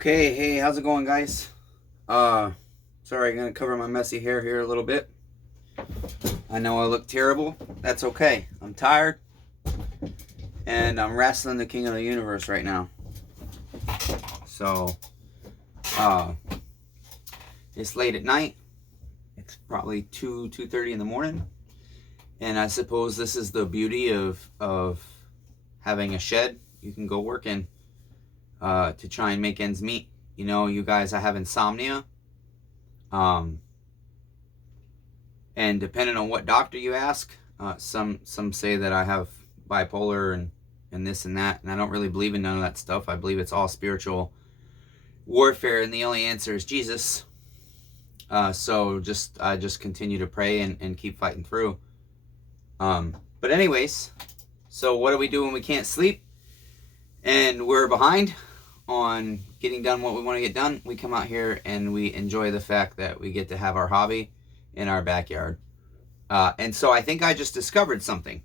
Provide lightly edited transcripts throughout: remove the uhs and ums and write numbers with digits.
Okay, hey, how's it going, guys? Sorry, I'm gonna cover my messy hair here a little bit. I know I look terrible. That's okay. I'm tired, and I'm wrestling the king of the universe right now. So, it's late at night. It's probably 2:30 in the morning, and I suppose this is the beauty of having a shed you can go work in to try and make ends meet. You know, you guys, I have insomnia. And depending on what doctor you ask, some say that I have bipolar and this and that, and I don't really believe in none of that stuff. I believe it's all spiritual warfare, and the only answer is Jesus. So I just continue to pray and keep fighting through. But anyways, so what do we do when we can't sleep and we're behind on getting done what we want to get done? We come out here and we enjoy the fact that we get to have our hobby in our backyard. And so I think I just discovered something.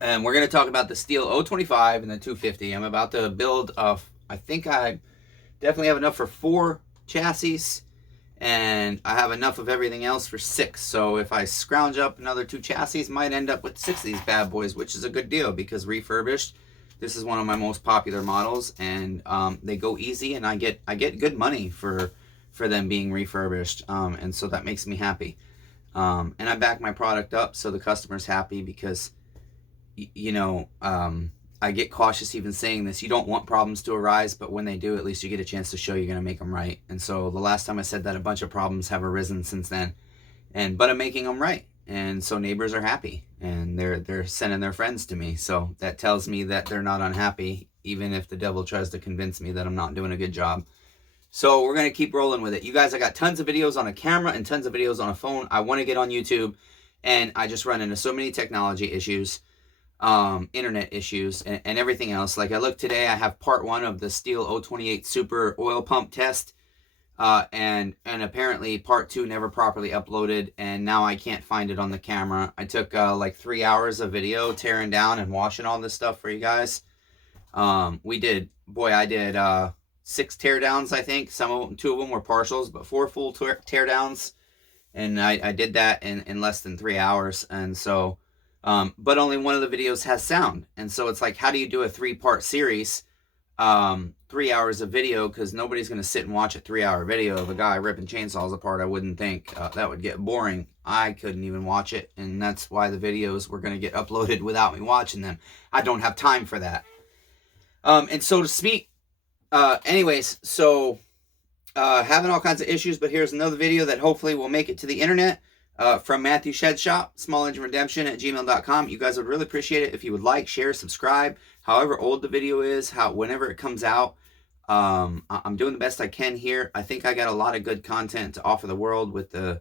And we're going to talk about the Stihl 025 and the 250. I'm about to build I think I definitely have enough for 4 chassis, and I have enough of everything else for 6. So if I scrounge up another 2 chassis, might end up with 6 of these bad boys, which is a good deal because refurbished, this is one of my most popular models, and they go easy, and I get good money for them being refurbished, and so that makes me happy. And I back my product up so the customer's happy because, you know, I get cautious even saying this. You don't want problems to arise, but when they do, at least you get a chance to show you're going to make them right. And so the last time I said that, a bunch of problems have arisen since then, but I'm making them right. And so neighbors are happy, and they're sending their friends to me. So that tells me that they're not unhappy, even if the devil tries to convince me that I'm not doing a good job. So we're going to keep rolling with it. You guys, I got tons of videos on a camera and tons of videos on a phone. I want to get on YouTube, and I just run into so many technology issues, internet issues, and everything else. Like I looked today, I have part 1 of the Stihl 028 Super oil pump test, and apparently part 2 never properly uploaded, and now I can't find it on the camera. I took like 3 hours of video tearing down and washing all this stuff for you guys. I did 6 teardowns, I think. 2 of them were partials, but 4 full teardowns, and I did that in less than 3 hours. And so but only one of the videos has sound, and so it's like, how do you do a 3-part series, 3 hours of video? Because nobody's going to sit and watch a 3-hour video of a guy ripping chainsaws apart. I wouldn't think. That would get boring. I couldn't even watch it, and that's why the videos were going to get uploaded without me watching them. I don't have time for that. And so to speak, anyways, so having all kinds of issues, but here's another video that hopefully will make it to the internet, from Matthew Shed Shop, smallengineredemption@gmail.com. You guys would really appreciate it if you would like, share, subscribe, however old the video is, whenever it comes out. I'm doing the best I can here. I think I got a lot of good content to offer the world with the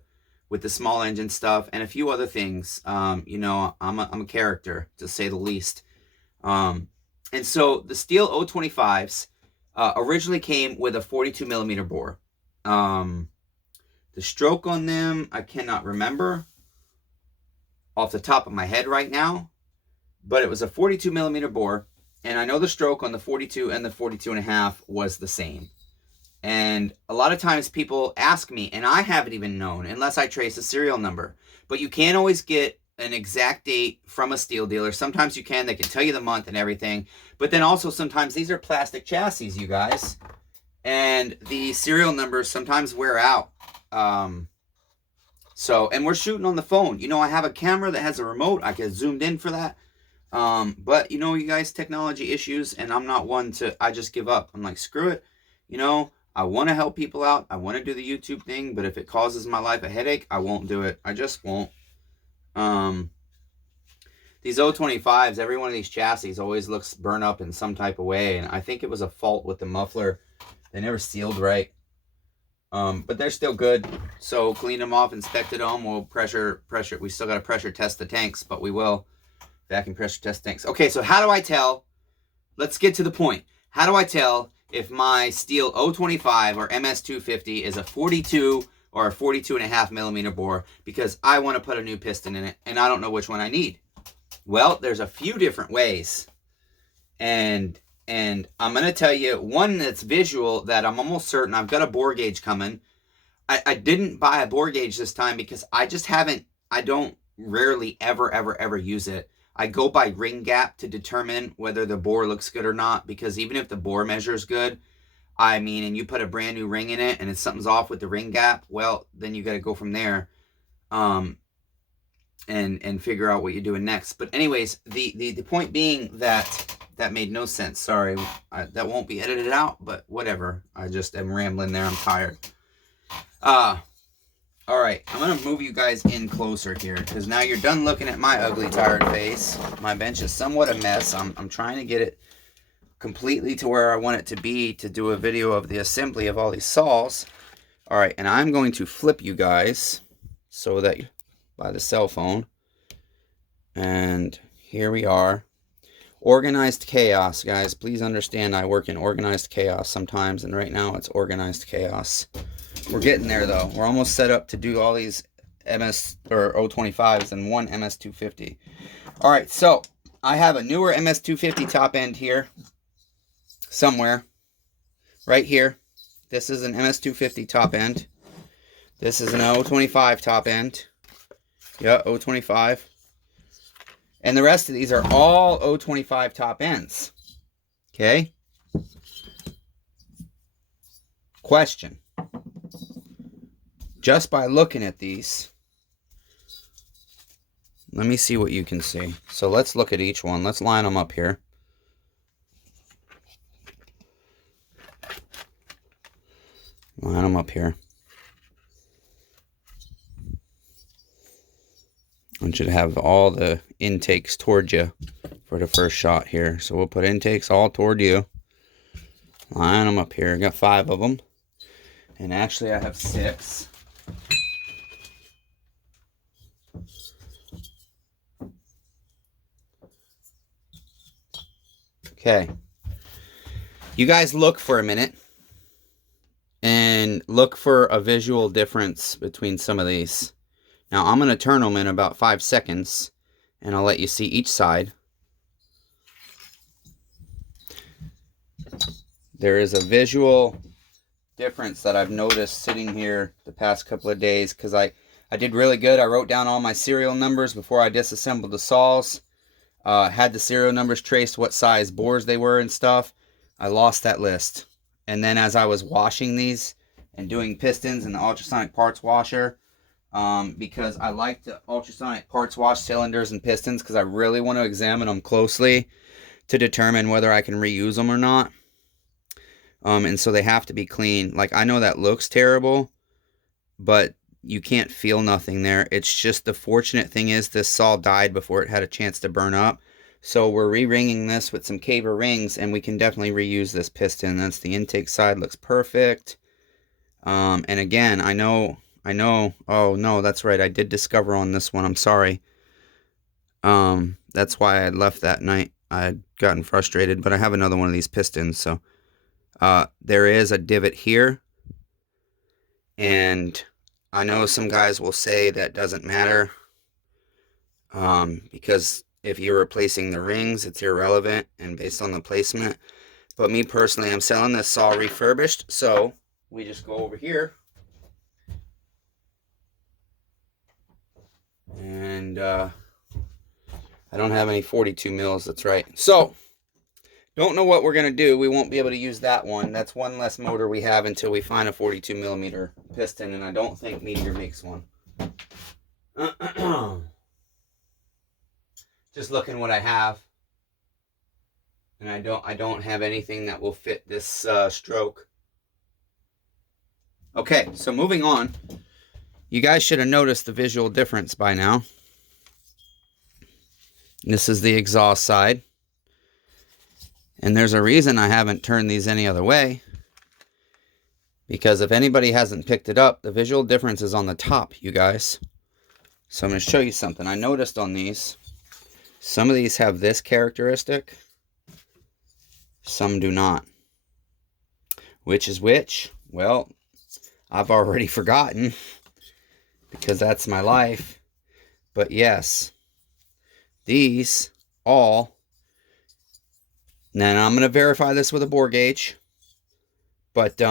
small engine stuff and a few other things. You know, I'm a character, to say the least. And so the Stihl 025s originally came with a 42 millimeter bore. The stroke on them, I cannot remember off the top of my head right now, but it was a 42 millimeter bore, and I know the stroke on the 42 and the 42.5 was the same. And a lot of times people ask me, and I haven't even known unless I trace a serial number. But you can't always get an exact date from a Stihl dealer. Sometimes you can. They can tell you the month and everything. But then also sometimes these are plastic chassis, you guys, and the serial numbers sometimes wear out. And we're shooting on the phone. You know, I have a camera that has a remote. I get zoomed in for that. But you know, you guys, technology issues, and I'm not one to, I just give up. I'm like, screw it. You know, I want to help people out. I want to do the YouTube thing, but if it causes my life a headache, I won't do it. I just won't. These 025s, every one of these chassis always looks burnt up in some type of way, and I think it was a fault with the muffler. They never sealed right. But they're still good. So clean them off, inspected them. We'll pressure. We still got to pressure test the tanks, but we will vacuum pressure test tanks. Okay, so how do I tell? Let's get to the point. How do I tell if my Stihl 025 or MS250 is a 42 or a 42.5 millimeter bore? Because I want to put a new piston in it, and I don't know which one I need. Well, there's a few different ways, and And I'm going to tell you one that's visual that I'm almost certain I've got a bore gauge coming. I didn't buy a bore gauge this time because I just haven't, I don't rarely ever use it. I go by ring gap to determine whether the bore looks good or not, because even if the bore measure is good, I mean, and you put a brand new ring in it and if something's off with the ring gap, well, then you got to go from there and figure out what you're doing next. But anyways, the point being that made no sense. Sorry, that won't be edited out, but whatever. I just am rambling there. I'm tired. All right, I'm going to move you guys in closer here because now you're done looking at my ugly, tired face. My bench is somewhat a mess. I'm trying to get it completely to where I want it to be to do a video of the assembly of all these saws. All right, and I'm going to flip you guys so that by the cell phone. And here we are. Organized chaos, guys. Please understand I work in organized chaos sometimes, and right now it's organized chaos. We're getting there though. We're almost set up to do all these MS or O25s and one MS250. All right, so I have a newer MS250 top end here somewhere right here. This is an MS250 top end. This is an O25 top end. Yeah, O25. And the rest of these are all O25 top ends. Okay? Question. Just by looking at these, let me see what you can see. So let's look at each one. Let's line them up here. Line them up here. I want you to have all the intakes towards you for the first shot here. So we'll put intakes all toward you. Line them up here. Got 5 of them. And actually I have 6. Okay. You guys look for a minute and look for a visual difference between some of these. Now I'm going to turn them in about 5 seconds and I'll let you see each side. There is a visual difference that I've noticed sitting here the past couple of days because I did really good. I wrote down all my serial numbers before I disassembled the saws. Had the serial numbers traced, what size bores they were and stuff. I lost that list. And then as I was washing these and doing pistons in the ultrasonic parts washer, because I like to ultrasonic parts wash cylinders and pistons because I really want to examine them closely to determine whether I can reuse them or not. And so they have to be clean. Like, I know that looks terrible, but you can't feel nothing there. It's just the fortunate thing is this saw died before it had a chance to burn up. So we're re-ringing this with some caber rings and we can definitely reuse this piston. That's the intake side, looks perfect. And again, I know, oh no, that's right. I did discover on this one, I'm sorry. That's why I left that night. I had gotten frustrated, but I have another one of these pistons. So, there is a divot here and I know some guys will say that doesn't matter because if you're replacing the rings, it's irrelevant and based on the placement. But me personally, I'm selling this saw refurbished, so we just go over here. And I don't have any 42 mils, that's right. So, don't know what we're going to do. We won't be able to use that one. That's one less motor we have until we find a 42 millimeter piston, and I don't think Meteor makes one. Just looking what I have. And I don't have anything that will fit this stroke. Okay, so moving on. You guys should have noticed the visual difference by now. This is the exhaust side. And there's a reason I haven't turned these any other way. Because if anybody hasn't picked it up, the visual difference is on the top, you guys. So I'm going to show you something. I noticed on these, some of these have this characteristic. Some do not. Which is which? Well, I've already forgotten. Because that's my life. But yes, these all Then I'm going to verify this with a bore gauge. But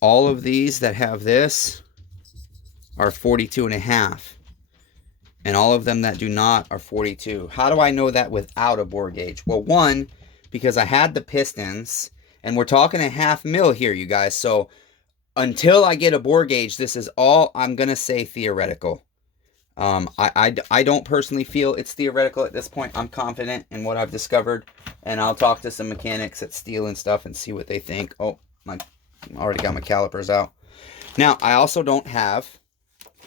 all of these that have this are 42.5. And all of them that do not are 42. How do I know that without a bore gauge? Well, one, because I had the pistons, and we're talking a 1/2 mil here, you guys. So until I get a bore gauge, this is all I'm going to say theoretical. I don't personally feel it's theoretical at this point. I'm confident in what I've discovered, and I'll talk to some mechanics at Stihl and stuff and see what they think. Oh, I already got my calipers out. Now, I also don't have,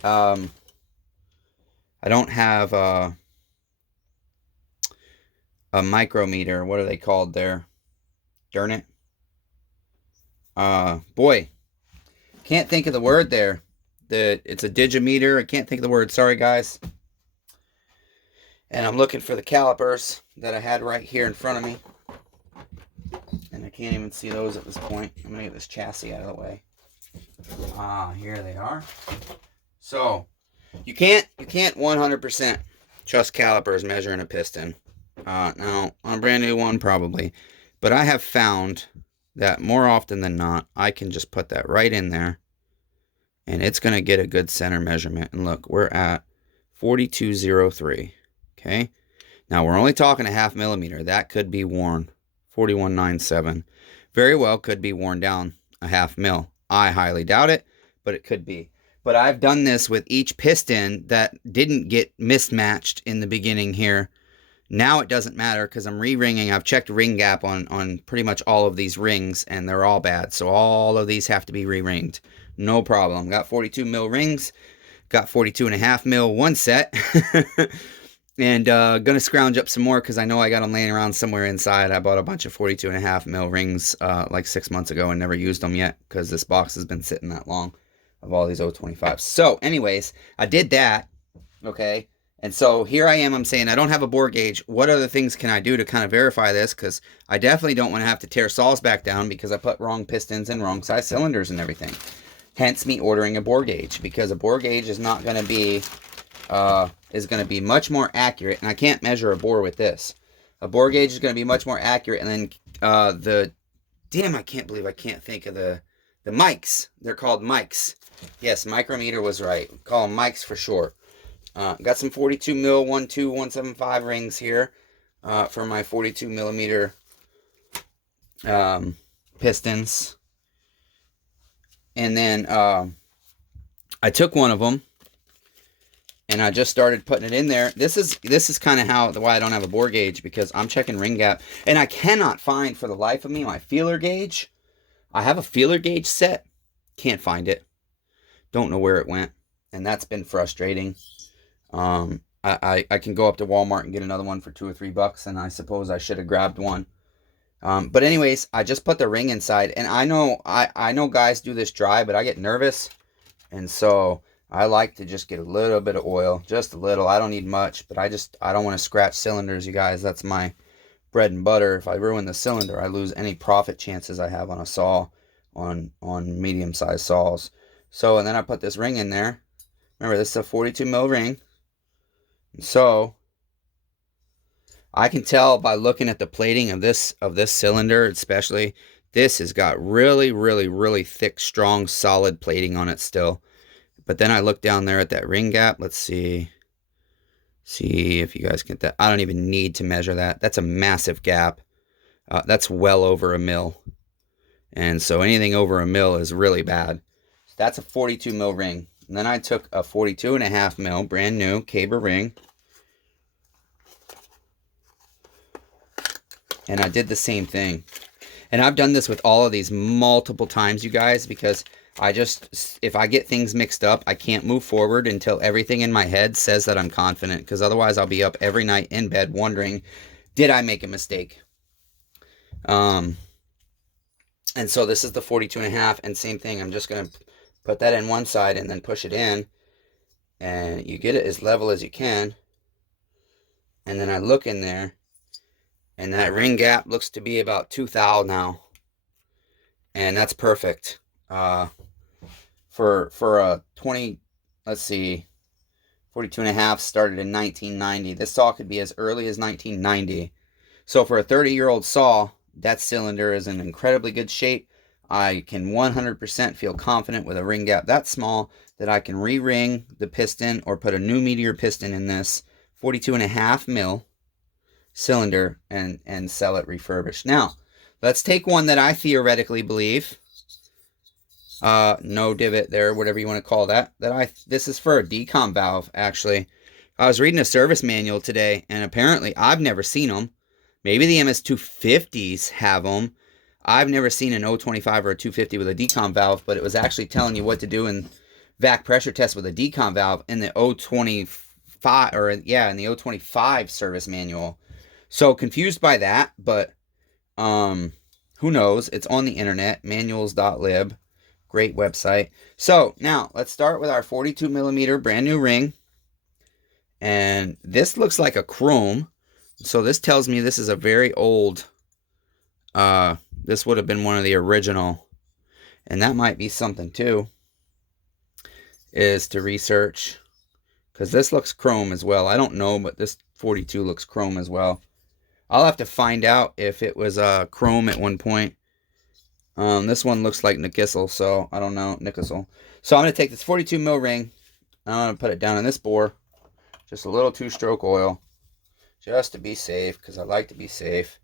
a micrometer. What are they called there? Darn it. Boy, can't think of the word there. It's a digimeter. I can't think of the word. Sorry, guys. And I'm looking for the calipers that I had right here in front of me. And I can't even see those at this point. I'm going to get this chassis out of the way. Here they are. So, you can't 100% trust calipers measuring a piston. Now, on a brand new one, probably. But I have found that more often than not, I can just put that right in there. And it's going to get a good center measurement. And look, we're at 4203. Okay. Now, we're only talking a 1/2 millimeter. That could be worn. 4197. Very well could be worn down a 1/2 mil. I highly doubt it, but it could be. But I've done this with each piston that didn't get mismatched in the beginning here. Now it doesn't matter because I'm re-ringing. I've checked ring gap on pretty much all of these rings, and they're all bad. So all of these have to be re-ringed. No problem. Got 42 mil rings. Got 42.5 mil one set. And gonna scrounge up some more because I know I got them laying around somewhere inside. I bought a bunch of 42.5 mil rings like 6 months ago and never used them yet because this box has been sitting that long of all these 025s. So anyways, I did that. Okay. And so here I am, I'm saying I don't have a bore gauge. What other things can I do to kind of verify this? Because I definitely don't want to have to tear saws back down because I put wrong pistons and wrong size cylinders and everything. Hence me ordering a bore gauge, because a bore gauge is not going to be, much more accurate. And I can't measure a bore with this. A bore gauge is going to be much more accurate. And then I can't believe I can't think of the mics. They're called mics. Yes, micrometer was right. Call them mics for short. Got some 42 mil 12175 rings here for my 42 millimeter pistons. And then I took one of them and I just started putting it in there. This is kind of why I don't have a bore gauge, because I'm checking ring gap and I cannot find for the life of me my feeler gauge. I have a feeler gauge set, can't find it. Don't know where it went, and that's been frustrating. I can go up to Walmart and get another one for $2 or $3, and I suppose I should have grabbed one. But anyways, I just put the ring inside, and I know guys do this dry, but I get nervous, and so I like to just get a little bit of oil, just a little. I don't need much, but I don't want to scratch cylinders, you guys. That's my bread and butter. If I ruin the cylinder, I lose any profit chances I have on a saw, on medium-sized saws. So, and then I put this ring in there. Remember, this is a 42 mil ring. So I can tell by looking at the plating of this cylinder, especially, this has got really, really, really thick, strong, solid plating on it still. But then I look down there at that ring gap. Let's see if you guys get that. I don't even need to measure that. That's a massive gap. That's well over a mil. And so anything over a mil is really bad. So that's a 42 mil ring. And then I took a 42.5 mil brand new caber ring. And I did the same thing. And I've done this with all of these multiple times, you guys, because if I get things mixed up, I can't move forward until everything in my head says that I'm confident. Because otherwise I'll be up every night in bed wondering, did I make a mistake? And so this is the 42.5, and same thing. I'm just going to put that in one side and then push it in. And you get it as level as you can. And then I look in there. And that ring gap looks to be about 2 thou now. And that's perfect. For a 20, let's see, 42.5 started in 1990. This saw could be as early as 1990. So for a 30-year-old saw, that cylinder is in incredibly good shape. I can 100% feel confident with a ring gap that small that I can re-ring the piston or put a new Meteor piston in this 42.5 mil cylinder and sell it refurbished. Now, let's take one that I theoretically believe, no divot there, whatever you want to call that, this is for a decom valve, actually. I was reading a service manual today, and apparently I've never seen them. Maybe the MS250s have them. I've never seen an 025 or a 250 with a decom valve, but it was actually telling you what to do in vac pressure test with a decom valve in the 025, or yeah, in the 025 service manual. So confused by that, but who knows? It's on the internet, manuals.lib. Great website. So now let's start with our 42 millimeter brand new ring. And this looks like a chrome. So this tells me this is a very old, this would have been one of the original. And that might be something too, is to research. Because this looks chrome as well. I don't know, but this 42 looks chrome as well. I'll have to find out if it was chrome at one point. This one looks like nickel, so I don't know, nickel. So I'm going to take this 42 mil ring. I'm going to put it down in this bore. Just a little 2-stroke oil. Just to be safe, because I like to be safe.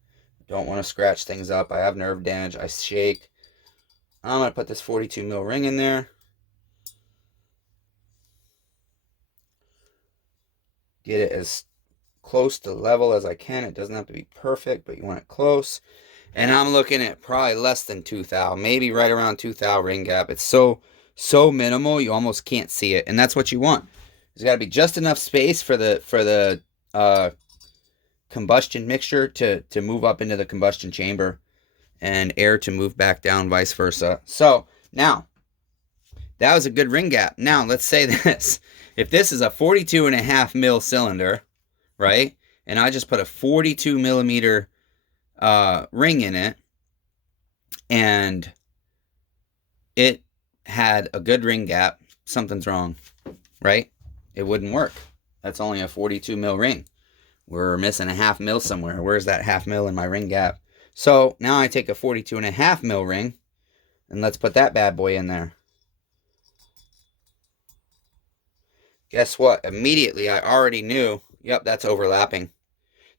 Don't want to scratch things up. I have nerve damage. I shake. I'm going to put this 42 mil ring in there. Get it as close to level as I can. It doesn't have to be perfect, but you want it close. And I'm looking at probably less than 2 thou, maybe right around 2 thou ring gap. It's so minimal you almost can't see it, and that's what you want. There's got to be just enough space for the combustion mixture to move up into the combustion chamber, and air to move back down, vice versa. So now that was a good ring gap. Now let's say this: if this is a 42.5 mil cylinder, right, and I just put a 42 millimeter ring in it, and it had a good ring gap, something's wrong, right? It wouldn't work. That's only a 42 mil ring. We're missing a 1/2 mil somewhere. Where's that 1/2 mil in my ring gap? So now I take a 42.5 mil ring, and let's put that bad boy in there. Guess what? Immediately I already knew, yep, that's overlapping.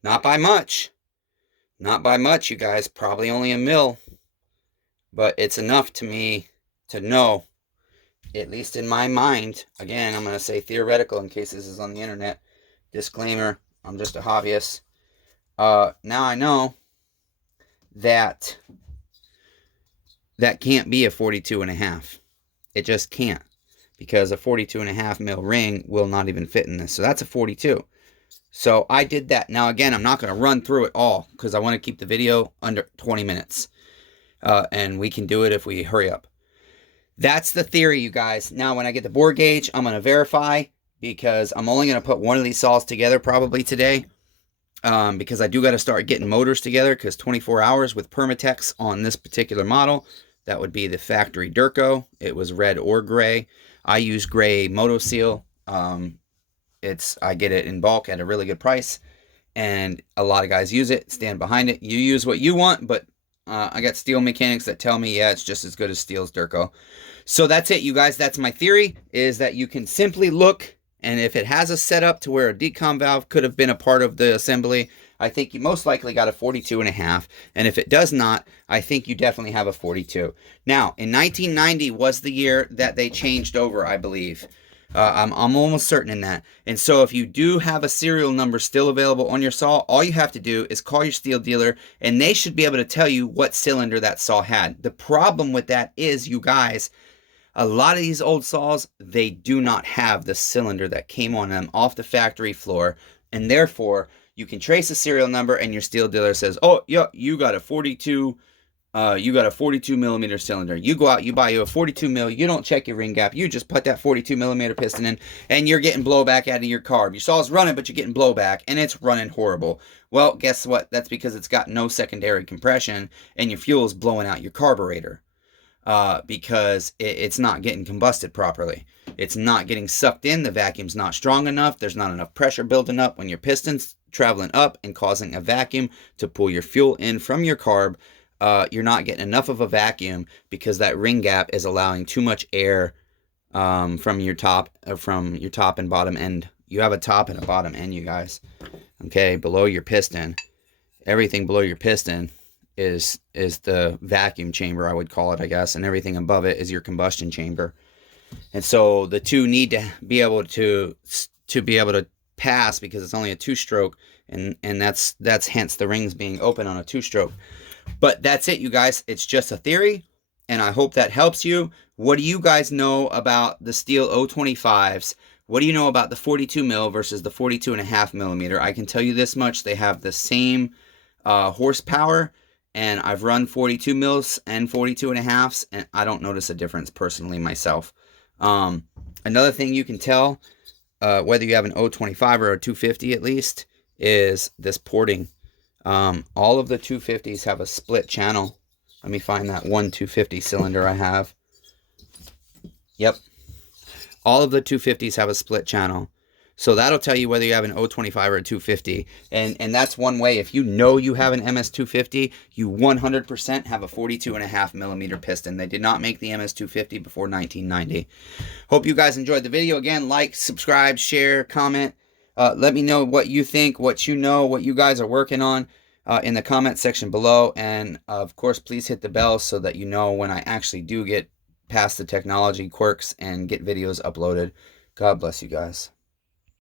Not by much. Not by much, you guys. Probably only a mil. But it's enough to me to know, at least in my mind. Again, I'm going to say theoretical in case this is on the internet. Disclaimer, I'm just a hobbyist. Now I know that that can't be a 42.5. It just can't. Because a 42.5 mil ring will not even fit in this. So that's a 42. So I did that. Now again, I'm not going to run through it all because I want to keep the video under 20 minutes. And we can do it if we hurry up. That's the theory, you guys. Now when I get the bore gauge, I'm going to verify, because I'm only going to put one of these saws together probably today. Because I do got to start getting motors together, because 24 hours with Permatex on this particular model. That would be the factory Durco. It was red or gray. I use gray Moto Seal. I get it in bulk at a really good price, and a lot of guys use it. Stand behind it. You use what you want, but I got Stihl mechanics that tell me, yeah, it's just as good as Stihl's Durco. So that's it, you guys. That's my theory, is that you can simply look, and if it has a setup to where a decom valve could have been a part of the assembly, I think you most likely got a 42.5. And if it does not, I think you definitely have a 42. Now, in 1990 was the year that they changed over, I believe. I'm almost certain in that. And so if you do have a serial number still available on your saw, all you have to do is call your Stihl dealer, and they should be able to tell you what cylinder that saw had. The problem with that is, you guys, a lot of these old saws, they do not have the cylinder that came on them off the factory floor, and therefore you can trace a serial number, and your Stihl dealer says, oh yeah, you got a 42 millimeter cylinder. You go out, you buy you a 42 mil, you don't check your ring gap, you just put that 42 millimeter piston in, and you're getting blowback out of your carb. Your saw's running, but you're getting blowback, and it's running horrible. Well, guess what? That's because it's got no secondary compression, and your fuel is blowing out your carburetor. Because it's not getting combusted properly. It's not getting sucked in. The vacuum's not strong enough. There's not enough pressure building up when your piston's traveling up and causing a vacuum to pull your fuel in from your carb, you're not getting enough of a vacuum because that ring gap is allowing too much air from your top and bottom end. You have a top and a bottom end, you guys. Okay, below your piston, everything below your piston is the vacuum chamber, I would call it, I guess, and everything above it is your combustion chamber. And so the two need to be able to pass, because it's only a two-stroke, and that's hence the rings being open on a two-stroke. But that's it, you guys. It's just a theory, and I hope that helps you. What do you guys know about the Stihl 025s? What do you know about the 42 mil versus the 42.5 millimeter? I can tell you this much: they have the same horsepower, and I've run 42 mils and 42.5s, and I don't notice a difference personally myself. Another thing you can tell, whether you have an 025 or a 250 at least, is this porting. All of the 250s have a split channel. Let me find that one 250 cylinder I have. Yep. All of the 250s have a split channel. So that'll tell you whether you have an 025 or a 250. And that's one way. If you know you have an MS250, you 100% have a 42.5 millimeter piston. They did not make the MS250 before 1990. Hope you guys enjoyed the video. Again, like, subscribe, share, comment. Let me know what you think, what you know, what you guys are working on in the comment section below. And of course, please hit the bell so that you know when I actually do get past the technology quirks and get videos uploaded. God bless you guys.